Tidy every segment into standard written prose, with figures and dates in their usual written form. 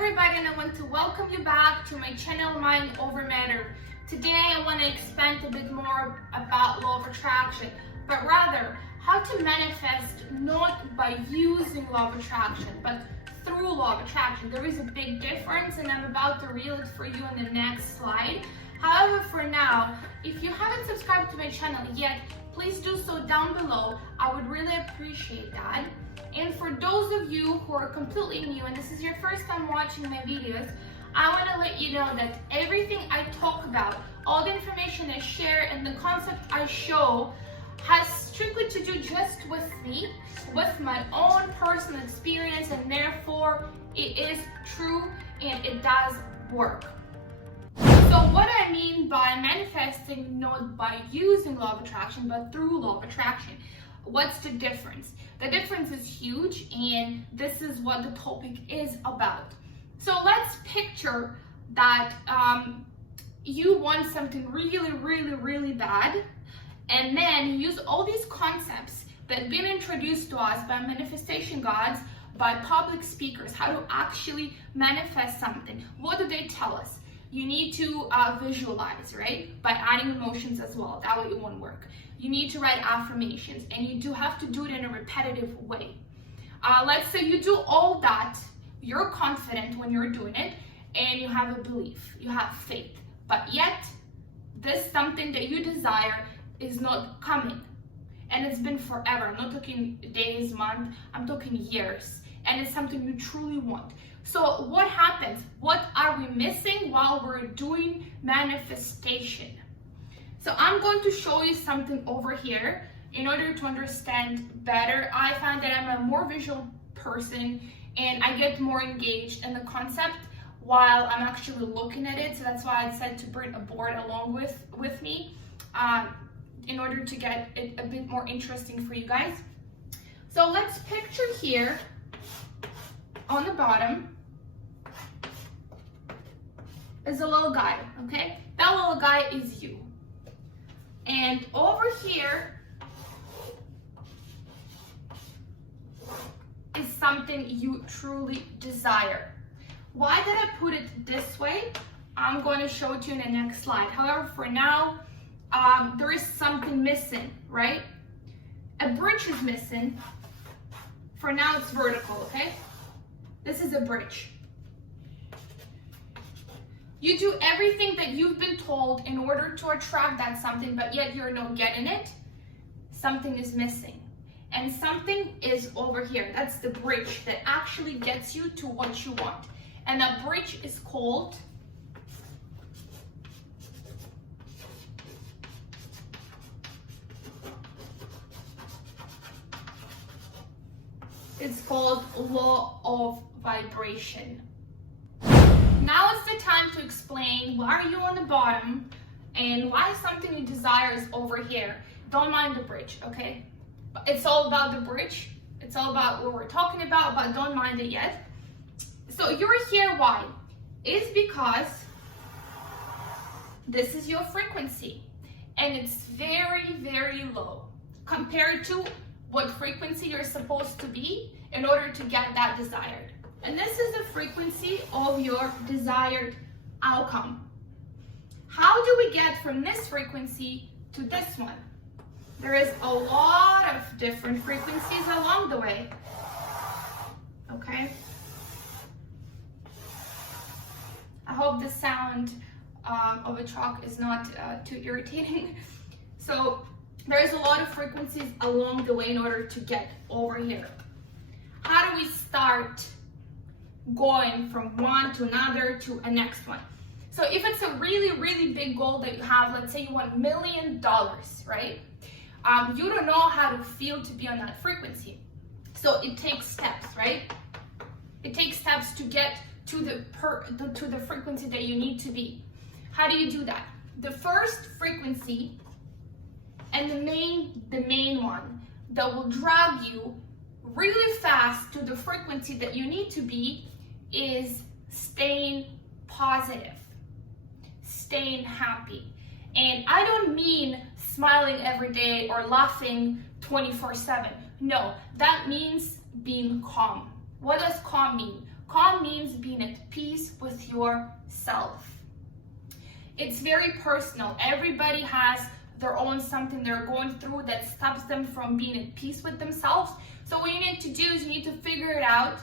everybody, and I want to welcome you back to my channel Mind Over Matter. Today I want to expand a bit more about law of attraction, but rather how to manifest not by using law of attraction, but through law of attraction. There is a big difference, and I'm about to reel it for you in the next slide. However, for now, if you haven't subscribed to my channel yet, please do so down below. I would really appreciate that. And for those of you who are completely new and this is your first time watching my videos, I want to let you know that everything I talk about, all the information I share and the concept I show has strictly to do just with me, with my own personal experience, and therefore it is true and it does work. So what I mean by manifesting not by using law of attraction but through law of attraction, what's the difference? The difference is huge, and this is what the topic is about. So let's picture that you want something really bad, and then you use all these concepts that have been introduced to us by manifestation gods, by public speakers, how to actually manifest something. What do they tell us? You need to visualize, right? By adding emotions as well. That way it won't work. You need to write affirmations, and you do have to do it in a repetitive way. Let's say you do all that, you're confident when you're doing it, and you have a belief, you have faith, but yet this something that you desire is not coming. And it's been forever. I'm not talking days, months, I'm talking years. And it's something you truly want. So what happens? What are we missing while we're doing manifestation? So I'm going to show you something over here in order to understand better. I find that I'm a more visual person and I get more engaged in the concept while I'm actually looking at it. So that's why I decided to bring a board along with me in order to get it a bit more interesting for you guys. So let's picture here on the bottom is a little guy, okay? That little guy is you. And over here is something you truly desire. Why did I put it this way? I'm going to show it to you in the next slide. However, for now, there is something missing, right? A bridge is missing. For now, it's vertical, okay? This is a bridge. You do everything that you've been told in order to attract that something, but yet you're not getting it. Something is missing. And something is over here. That's the bridge that actually gets you to what you want. And that bridge is called law of vibration. Now is the time to explain why are you on the bottom and why something you desire is over here. Don't mind the bridge, okay? It's all about the bridge. It's all about what we're talking about, but don't mind it yet. So you're here, why? It's because this is your frequency and it's very low compared to what frequency you're supposed to be in order to get that desired. And this is the frequency of your desired outcome. How do we get from this frequency to this one? There is a lot of different frequencies along the way. Okay? I hope the sound of a truck is not too irritating. So there's a lot of frequencies along the way in order to get over here. How do we start going from one to another to a next one? So if it's a really big goal that you have, let's say you want $1 million, right? You don't know how to feel to be on that frequency. So it takes steps, right? It takes steps to get to the frequency that you need to be. How do you do that? The first frequency and the main one that will drag you really fast to the frequency that you need to be is staying positive, staying happy. And I don't mean smiling every day or laughing 24/7. No, that means being calm. What does calm mean? Calm means being at peace with yourself. It's very personal. Everybody has their own something they're going through that stops them from being at peace with themselves. So what you need to do is you need to figure it out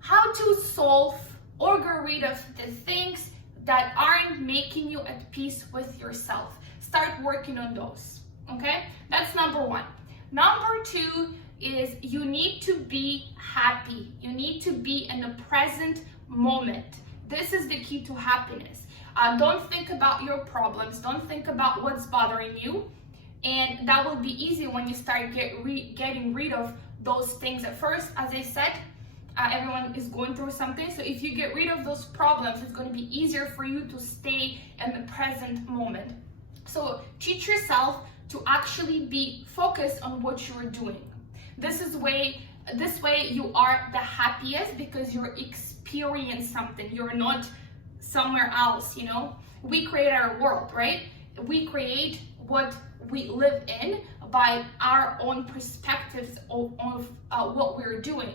how to solve or get rid of the things that aren't making you at peace with yourself. Start working on those, okay? That's number one. Number two is you need to be happy. You need to be in the present moment. This is the key to happiness. Don't think about your problems. Don't think about what's bothering you. And that will be easy when you start getting rid of those things. At first, as I said, everyone is going through something. So if you get rid of those problems, it's going to be easier for you to stay in the present moment. So teach yourself to actually be focused on what you're doing. This way you are the happiest because you're experiencing something. You're not somewhere else, you know. We create our world, right? We create what we live in by our own perspectives of what we're doing.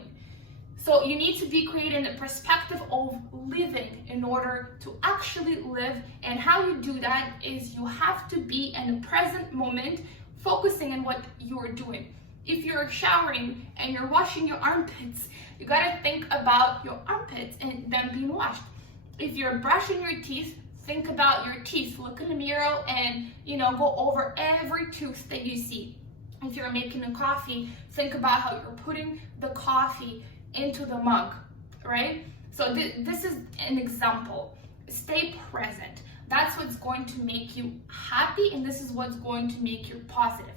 So you need to be creating the perspective of living in order to actually live. And how you do that is you have to be in the present moment, focusing on what you're doing. If you're showering and you're washing your armpits, you gotta think about your armpits and them being washed. If you're brushing your teeth, think about your teeth. Look in the mirror and, you know, go over every tooth that you see. If you're making a coffee, think about how you're putting the coffee into the mug, right? So this is an example. Stay present. That's what's going to make you happy, and this is what's going to make you positive.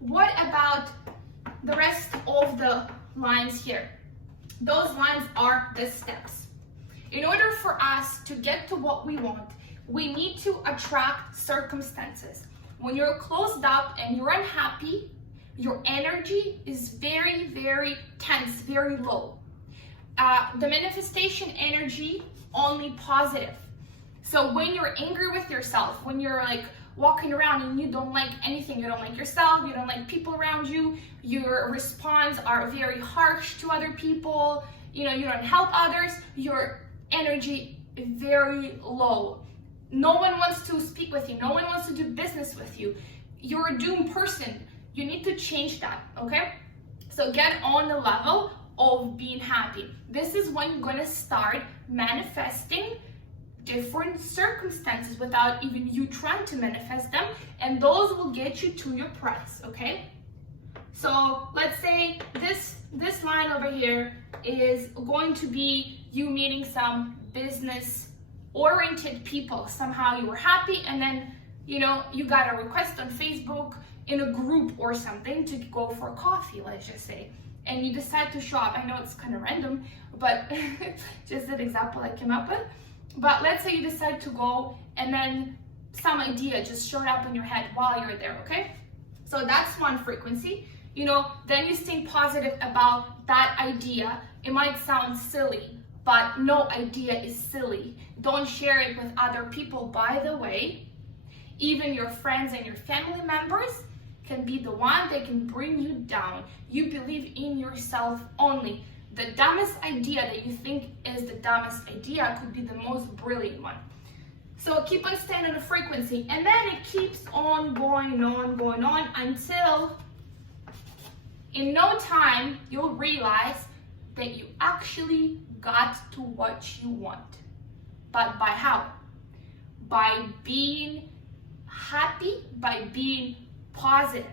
What about the rest of the lines here? Those lines are the steps. In order for us to get to what we want, we need to attract circumstances. When you're closed up and you're unhappy, your energy is very, very tense, very low. The manifestation energy, only positive. So when you're angry with yourself, when you're like walking around and you don't like anything, you don't like yourself, you don't like people around you, your responses are very harsh to other people, you know, you don't help others, your energy is very low. No one wants to speak with you, no one wants to do business with you. You're a doomed person. You need to change that, okay? So get on the level of being happy. This is when you're gonna start manifesting different circumstances without even you trying to manifest them, and those will get you to your price, okay? So let's say this line over here is going to be you meeting some business-oriented people. Somehow you were happy, and then, you know, you got a request on Facebook in a group or something to go for coffee, let's just say, and you decide to show up. I know it's kind of random, but just an example I came up with. But let's say you decide to go, and then some idea just showed up in your head while you're there, okay? So that's one frequency. You know, then you think positive about that idea. It might sound silly, but no idea is silly. Don't share it with other people, by the way. Even your friends and your family members can be the one that can bring you down. You believe in yourself only. The dumbest idea that you think is the dumbest idea could be the most brilliant one. So keep on staying on the frequency, and then it keeps on going on until in no time you'll realize that you actually got to what you want. But by how? By being happy, by being positive.